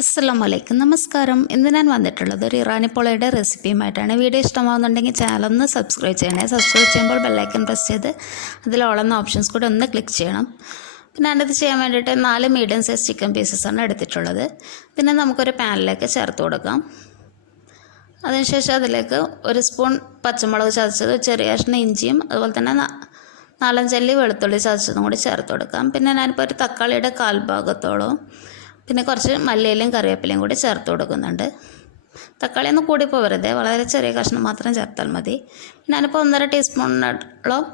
അസ്സലാമലൈക്കും നമസ്കാരം. ഇന്ന് ഞാൻ വന്നിട്ടുള്ളത് ഒരു ഇറാനി പോളയുടെ റെസിപ്പിയുമായിട്ടാണ്. വീഡിയോ ഇഷ്ടമാകുന്നുണ്ടെങ്കിൽ ചാനലൊന്ന് സബ്സ്ക്രൈബ് ചെയ്യണേ. സബ്സ്ക്രൈബ് ചെയ്യുമ്പോൾ ബെല്ലൈക്കൺ പ്രസ് ചെയ്ത് അതിൽ ഓളെന്ന ഓപ്ഷൻസ് കൂടെ ഒന്ന് ക്ലിക്ക് ചെയ്യണം. പിന്നെ ഞാനത് ചെയ്യാൻ വേണ്ടിയിട്ട് 4 മീഡിയം സൈസ് ചിക്കൻ പീസസാണ് എടുത്തിട്ടുള്ളത്. പിന്നെ നമുക്കൊരു പാനിലേക്ക് ചേർത്ത് കൊടുക്കാം. അതിനുശേഷം അതിലേക്ക് 1 സ്പൂൺ പച്ചമുളക് ചതച്ചത്, ചെറിയ കഷ്ണം ഇഞ്ചിയും അതുപോലെ തന്നെ 4-5 അല്ലി വെളുത്തുള്ളി ചതച്ചതും കൂടി ചേർത്ത് കൊടുക്കാം. പിന്നെ ഞാനിപ്പോൾ ഒരു തക്കാളിയുടെ 1/4 ഭാഗത്തോളം പിന്നെ കുറച്ച് മല്ലിയിലയും കറിവേപ്പിലയും കൂടി ചേർത്ത് കൊടുക്കുന്നുണ്ട്. തക്കാളി ഒന്നും കൂടി പോകരുത്, വളരെ ചെറിയ കഷ്ണം മാത്രം ചേർത്താൽ മതി. ഞാനിപ്പോൾ 1.5 ടീസ്പൂണോളം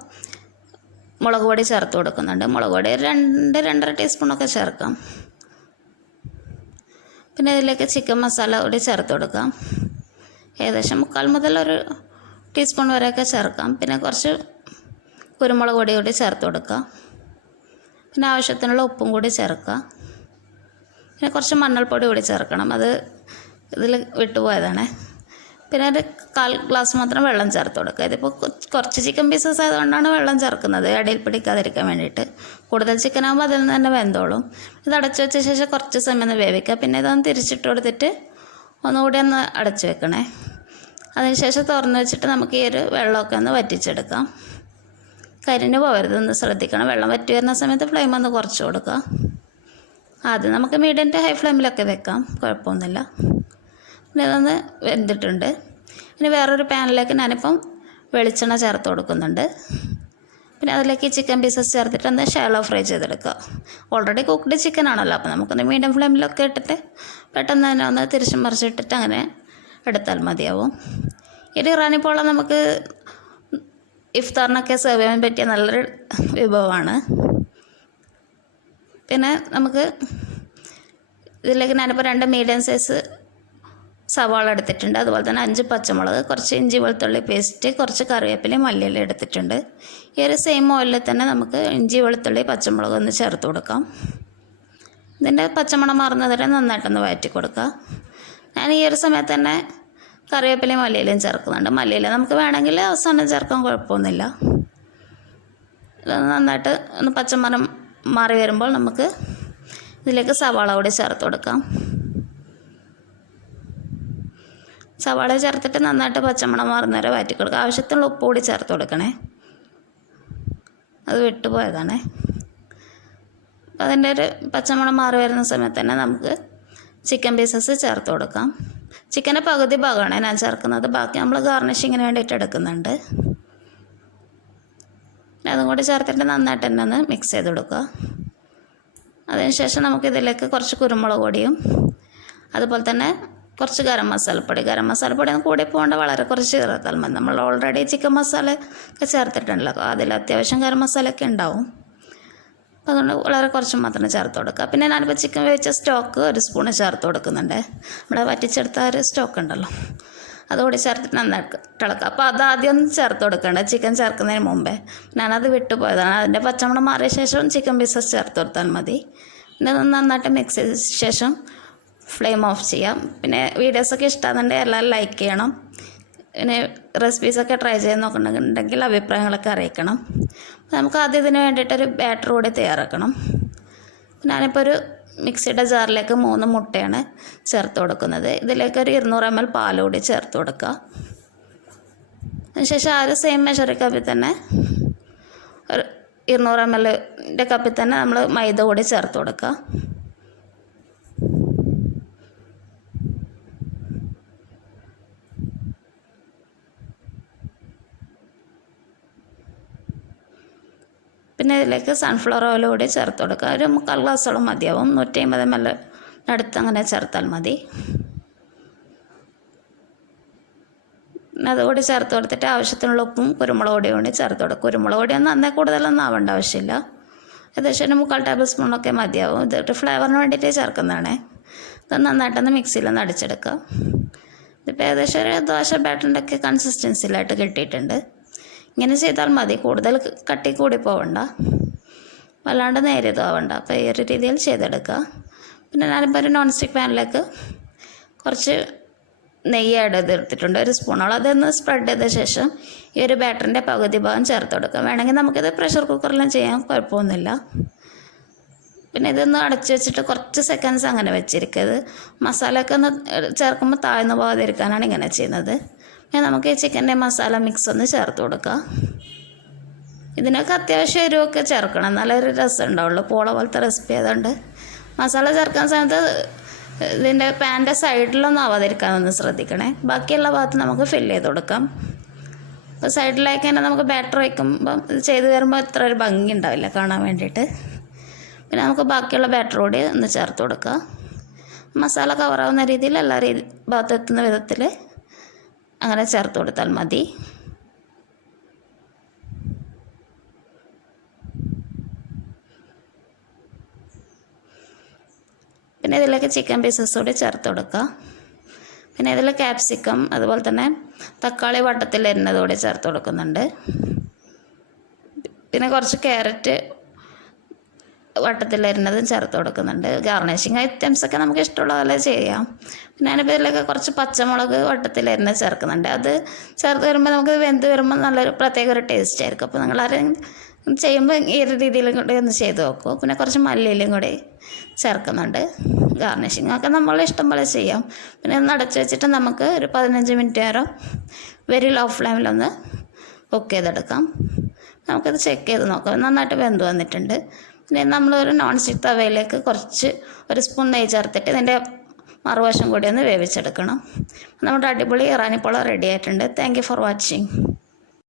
മുളക് പൊടി ചേർത്ത് കൊടുക്കുന്നുണ്ട്. മുളക് പൊടി 2-2.5 ടീസ്പൂണൊക്കെ ചേർക്കാം. പിന്നെ ഇതിലേക്ക് ചിക്കൻ മസാല കൂടി ചേർത്ത് കൊടുക്കാം. ഏകദേശം 1/4 മുതൽ 1 ടീസ്പൂൺ വരെയൊക്കെ ചേർക്കാം. പിന്നെ കുറച്ച് കുരുമുളക് പൊടി കൂടി ചേർത്ത് കൊടുക്കുക. പിന്നെ ആവശ്യത്തിനുള്ള ഉപ്പും കൂടി ചേർക്കുക. പിന്നെ കുറച്ച് മഞ്ഞൾപ്പൊടി കൂടി ചേർക്കണം, അത് ഇതിൽ വിട്ടുപോയതാണ്. പിന്നെ ഒരു 1/4 ഗ്ലാസ് മാത്രം വെള്ളം ചേർത്ത് കൊടുക്കുക. ഇതിപ്പോൾ കുറച്ച് ചിക്കൻ പീസസ് ആയതുകൊണ്ടാണ് വെള്ളം ചേർക്കുന്നത്, ഇടയിൽ പിടിക്കാതിരിക്കാൻ വേണ്ടിയിട്ട്. കൂടുതൽ ചിക്കൻ ആകുമ്പോൾ അതിൽ നിന്ന് തന്നെ വെന്തോളും. ഇത് അടച്ചു വെച്ച ശേഷം കുറച്ച് സമയം ഒന്ന് വേവിക്കുക. പിന്നെ ഇതൊന്ന് തിരിച്ചിട്ട് കൊടുത്തിട്ട് ഒന്നുകൂടി ഒന്ന് അടച്ചു വെക്കണേ. അതിനുശേഷം തുറന്ന് വെച്ചിട്ട് നമുക്ക് ഈ ഒരു വെള്ളമൊക്കെ ഒന്ന് വറ്റിച്ചെടുക്കാം. കരിഞ്ഞ് പോകരുത്, ഒന്ന് ശ്രദ്ധിക്കണം. വെള്ളം വറ്റി വരുന്ന സമയത്ത് ഫ്ലെയിം ഒന്ന് കുറച്ച് കൊടുക്കുക. ആദ്യം നമുക്ക് മീഡിയം ടു ഹൈ ഫ്ലെയിമിലൊക്കെ വെക്കാം, കുഴപ്പമൊന്നുമില്ല. പിന്നെ ഇതൊന്ന് വെന്തിട്ടുണ്ട്. ഇനി വേറൊരു പാനിലേക്ക് ഞാനിപ്പം വെളിച്ചെണ്ണ ചേർത്ത് കൊടുക്കുന്നുണ്ട്. പിന്നെ അതിലേക്ക് ചിക്കൻ പീസസ് ചേർത്തിട്ട് ഒന്ന് ഷാലോ ഫ്രൈ ചെയ്തെടുക്കുക. ഓൾറെഡി കുക്ക്ഡ് ചിക്കൻ ആണല്ലോ, അപ്പോൾ നമുക്കൊന്ന് മീഡിയം ഫ്ലെയിമിലൊക്കെ ഇട്ടിട്ട് പെട്ടെന്ന് തന്നെ ഒന്ന് തിരിച്ചും മറിച്ചിട്ടിട്ട് അങ്ങനെ എടുത്താൽ മതിയാവും. ഈ ഇറാനി പോള നമുക്ക് ഇഫ്താറിനൊക്കെ സെർവ് ചെയ്യാൻ പറ്റിയ നല്ലൊരു വിഭവമാണ്. പിന്നെ നമുക്ക് ഇതിലേക്ക് ഞാനിപ്പോൾ 2 മീഡിയം സൈസ് സവാള എടുത്തിട്ടുണ്ട്. അതുപോലെ തന്നെ 5 പച്ചമുളക്, കുറച്ച് ഇഞ്ചി വെളുത്തുള്ളി പേസ്റ്റ്, കുറച്ച് കറിവേപ്പിലയും മല്ലിയിലയും എടുത്തിട്ടുണ്ട്. ഈ ഒരു സെയിം ഓയിലിൽ തന്നെ നമുക്ക് ഇഞ്ചി വെളുത്തുള്ളി പച്ചമുളക് ഒന്ന് ചേർത്ത് കൊടുക്കാം. ഇതിൻ്റെ പച്ചമണം മാറുന്നത് വരെ നന്നായിട്ടൊന്ന് വഴറ്റി കൊടുക്കുക. ഞാൻ ഈ ഒരു സമയത്ത് തന്നെ കറിവേപ്പിലയും മല്ലിയിലയും ചേർക്കുന്നുണ്ട്. മല്ലിയില നമുക്ക് വേണമെങ്കിൽ അവസാനം ചേർക്കാൻ കുഴപ്പമൊന്നുമില്ല. നന്നായിട്ട് ഒന്ന് പച്ചമണം മാറി വരുമ്പോൾ നമുക്ക് ഇതിലേക്ക് സവാള കൂടി ചേർത്ത് കൊടുക്കാം. സവാള ചേർത്തിട്ട് നന്നായിട്ട് പച്ചമണം മാറുന്ന വരെ വഴറ്റി കൊടുക്കുക. ആവശ്യത്തിനുള്ള ഉപ്പ് കൂടി ചേർത്ത് കൊടുക്കണേ, അത് വിട്ടുപോയതാണേ. അപ്പോൾ അതിൻ്റെ ഒരു പച്ചമണം മാറി വരുന്ന സമയത്ത് തന്നെ നമുക്ക് ചിക്കൻ പീസസ് ചേർത്ത് കൊടുക്കാം. ചിക്കൻ്റെ പകുതി ഭാഗമാണ് ഞാൻ ചേർക്കുന്നത്, ബാക്കി നമ്മൾ ഗാർണിഷിങ്ങിന് വേണ്ടിയിട്ട് എടുക്കുന്നുണ്ട്. അതും കൂടി ചേർത്തിട്ട് നന്നായിട്ട് തന്നെ ഒന്ന് മിക്സ് ചെയ്ത് കൊടുക്കുക. അതിനുശേഷം നമുക്കിതിലേക്ക് കുറച്ച് കുരുമുളക് പൊടിയും അതുപോലെ തന്നെ കുറച്ച് ഗരം മസാലപ്പൊടി ഒന്നും കൂടി പോകേണ്ട, വളരെ കുറച്ച് ചേർത്താൽ മതി. നമ്മൾ ഓൾറെഡി ചിക്കൻ മസാല ഒക്കെ ചേർത്തിട്ടുണ്ടല്ലോ, അതിൽ അത്യാവശ്യം ഗരം മസാലയൊക്കെ ഉണ്ടാവും. അപ്പോൾ അതുകൊണ്ട് വളരെ കുറച്ച് മാത്രം ചേർത്ത് കൊടുക്കുക. പിന്നെ ഞാനിപ്പോൾ ചിക്കൻ വേവിച്ച സ്റ്റോക്ക് 1 സ്പൂണ് ചേർത്ത് കൊടുക്കുന്നുണ്ട്. നമ്മുടെ വറ്റിച്ചെടുത്ത ഒരു സ്റ്റോക്ക് ഉണ്ടല്ലോ, അതുകൂടി ചേർത്തിട്ട് നന്നായിട്ട് ഇളക്കുക. അപ്പോൾ അത് ആദ്യം ഒന്ന് ചേർത്ത് കൊടുക്കേണ്ട, ചിക്കൻ ചേർക്കുന്നതിന് മുമ്പേ. ഞാനത് വിട്ടുപോയതാണ്. അതിൻ്റെ പച്ചമണം മാറിയ ശേഷം ചിക്കൻ പീസസ് ചേർത്ത് കൊടുത്താൽ മതി. പിന്നെ അത് നന്നായിട്ട് മിക്സ് ചെയ്ത ശേഷം ഫ്ലെയിം ഓഫ് ചെയ്യാം. പിന്നെ വീഡിയോസൊക്കെ ഇഷ്ടമാകുന്നുണ്ടെങ്കിൽ എല്ലാവരും ലൈക്ക് ചെയ്യണം. പിന്നെ റെസിപ്പീസൊക്കെ ട്രൈ ചെയ്ത് നോക്കുന്നുണ്ടെങ്കിൽ അഭിപ്രായങ്ങളൊക്കെ അറിയിക്കണം. നമുക്ക് ആദ്യം ഇതിന് വേണ്ടിയിട്ടൊരു ബാറ്റർ കൂടി തയ്യാറാക്കണം. ഞാനിപ്പോൾ ഒരു മിക്സിയുടെ ജാറിലേക്ക് 3 മുട്ടയാണ് ചേർത്ത് കൊടുക്കുന്നത്. ഇതിലേക്ക് ഒരു 200 ml പാൽ കൂടി ചേർത്ത് കൊടുക്കുക. അതിനുശേഷം ആ ഒരു സെയിം മെഷറി കപ്പിൽ തന്നെ ഒരു 200 ml കപ്പിൽ തന്നെ നമ്മൾ മൈദ കൂടി ചേർത്ത് കൊടുക്കുക. പിന്നെ ഇതിലേക്ക് സൺഫ്ലവർ ഓയിൽ കൂടി ചേർത്ത് കൊടുക്കുക. ഒരു 1/4 ഗ്ലാസോളം മതിയാവും, 150 ml അടുത്ത് അങ്ങനെ ചേർത്താൽ മതി. പിന്നെ അതുകൂടി ചേർത്ത് കൊടുത്തിട്ട് ആവശ്യത്തിനുള്ള ഉപ്പും കുരുമുളക് പൊടിയും കൂടി ചേർത്ത് കൊടുക്കുക. കുരുമുളക് പൊടിയൊന്നും നന്നേ കൂടുതലൊന്നും ആവേണ്ട ആവശ്യമില്ല, ഏകദേശം ഒരു 1/4 ടേബിൾ സ്പൂണൊക്കെ മതിയാവും. ഇതൊരു ഫ്ലേവറിന് വേണ്ടിയിട്ട് ചേർക്കുന്നതാണേ. ഇത് നന്നായിട്ടൊന്ന് മിക്സിയിലൊന്ന് അടിച്ചെടുക്കുക. ഇതിപ്പോൾ ഏകദേശം ഒരു ദോശ ബാറ്ററിൻ്റെ ഒക്കെ കൺസിസ്റ്റൻസിയിലായിട്ട് കിട്ടിയിട്ടുണ്ട്. ഇങ്ങനെ ചെയ്താൽ മതി, കൂടുതൽ കട്ടി കൂടി പോവണ്ട, വല്ലാണ്ട് നേരിയതും ആവണ്ട. അപ്പോൾ ഈ ഒരു രീതിയിൽ ചെയ്തെടുക്കുക. പിന്നെ ഞാനിപ്പോൾ ഒരു നോൺ സ്റ്റിക്ക് പാനിലേക്ക് കുറച്ച് നെയ്യ് ആഡ് ചെയ്തെടുത്തിട്ടുണ്ട്, 1 സ്പൂണോളം. അതൊന്ന് സ്പ്രെഡ് ചെയ്ത ശേഷം ഈ ഒരു ബാറ്ററിൻ്റെ പകുതി ഭാഗം ചേർത്ത് കൊടുക്കുക. വേണമെങ്കിൽ നമുക്കിത് പ്രഷർ കുക്കറിലും ചെയ്യാം, കുഴപ്പമൊന്നുമില്ല. പിന്നെ ഇതൊന്ന് അടച്ച് വെച്ചിട്ട് കുറച്ച് സെക്കൻഡ്സ് അങ്ങനെ വെച്ചിരിക്കരുത്. മസാലയൊക്കെ ഒന്ന് ചേർക്കുമ്പോൾ താഴ്ന്നു പോകാതിരിക്കാനാണ് ഇങ്ങനെ ചെയ്യുന്നത്. പിന്നെ നമുക്ക് ഈ ചിക്കൻ്റെ മസാല മിക്സ് ഒന്ന് ചേർത്ത് കൊടുക്കാം. ഇതിനൊക്കെ അത്യാവശ്യം എരിവൊക്കെ ചേർക്കണം, നല്ലൊരു രസം ഉണ്ടാവുള്ളൂ. പോള പോലത്തെ റെസിപ്പി ആയതുകൊണ്ട് മസാല ചേർക്കാൻ സമയത്ത് ഇതിൻ്റെ പാൻ്റെ സൈഡിലൊന്നും ആവാതിരിക്കാനൊന്ന് ശ്രദ്ധിക്കണേ. ബാക്കിയുള്ള ഭാഗത്ത് നമുക്ക് ഫില്ല് ചെയ്ത് കൊടുക്കാം. അപ്പോൾ സൈഡിലേക്ക് തന്നെ നമുക്ക് ബാറ്റർ വയ്ക്കുമ്പം ഇത് ചെയ്ത് വരുമ്പോൾ ഇത്ര ഒരു ഭംഗി ഉണ്ടാവില്ല കാണാൻ വേണ്ടിയിട്ട്. പിന്നെ നമുക്ക് ബാക്കിയുള്ള ബാറ്റർ കൂടി ഒന്ന് ചേർത്ത് കൊടുക്കുക. മസാല കവറാവുന്ന രീതിയിൽ എല്ലാ ഭാഗത്തെത്തുന്ന വിധത്തിൽ അങ്ങനെ ചേർത്ത് കൊടുത്താൽ മതി. പിന്നെ ഇതിലേക്ക് ചിക്കൻ പീസസ് കൂടി ചേർത്ത് കൊടുക്കുക. പിന്നെ ഇതിൽ ക്യാപ്സിക്കം അതുപോലെ തന്നെ തക്കാളി വട്ടത്തിൽ അരിഞ്ഞത് കൂടി ചേർത്ത് കൊടുക്കുന്നുണ്ട്. പിന്നെ കുറച്ച് ക്യാരറ്റ് വട്ടത്തിൽ അരിഞ്ഞതും ചേർത്ത് കൊടുക്കുന്നുണ്ട്. ഗാർണിഷിങ് ഐറ്റംസൊക്കെ നമുക്ക് ഇഷ്ടമുള്ള പോലെ ചെയ്യാം. പിന്നെ അതിനിപ്പോൾ ഇതിലൊക്കെ കുറച്ച് പച്ചമുളക് വട്ടത്തിൽ അരിഞ്ഞ് ചേർക്കുന്നുണ്ട്. അത് ചേർത്ത് വരുമ്പോൾ നമുക്ക് വെന്ത് വരുമ്പോൾ നല്ലൊരു പ്രത്യേക ഒരു ടേസ്റ്റ് ആയിരിക്കും. അപ്പോൾ നിങ്ങളാരും ചെയ്യുമ്പോൾ ഈ ഒരു രീതിയിലും കൂടി ഒന്ന് ചെയ്ത് നോക്കൂ. പിന്നെ കുറച്ച് മല്ലിയിലും കൂടി ചേർക്കുന്നുണ്ട്. ഗാർണിഷിങ്ങൊക്കെ നമ്മൾ ഇഷ്ടം പോലെ ചെയ്യാം. പിന്നെ ഒന്ന് അടച്ച് വെച്ചിട്ട് നമുക്ക് ഒരു 15 മിനിറ്റ് നേരം വെരി ലോ ഫ്ലെയിമിലൊന്ന് കുക്ക് ചെയ്തെടുക്കാം. നമുക്കത് ചെക്ക് ചെയ്ത് നോക്കാം. നന്നായിട്ട് വെന്ത് വന്നിട്ടുണ്ട്. പിന്നെ നമ്മളൊരു നോൺ സ്റ്റിക്ക് തവയിലേക്ക് ഒരു സ്പൂൺ നെയ്യ് ചേർത്തിട്ട് ഇതിൻ്റെ മറുവശം കൂടി ഒന്ന് വേവിച്ചെടുക്കണം. നമ്മുടെ അടിപൊളി ഇറാനി പോള റെഡി ആയിട്ടുണ്ട്. Thank you for watching.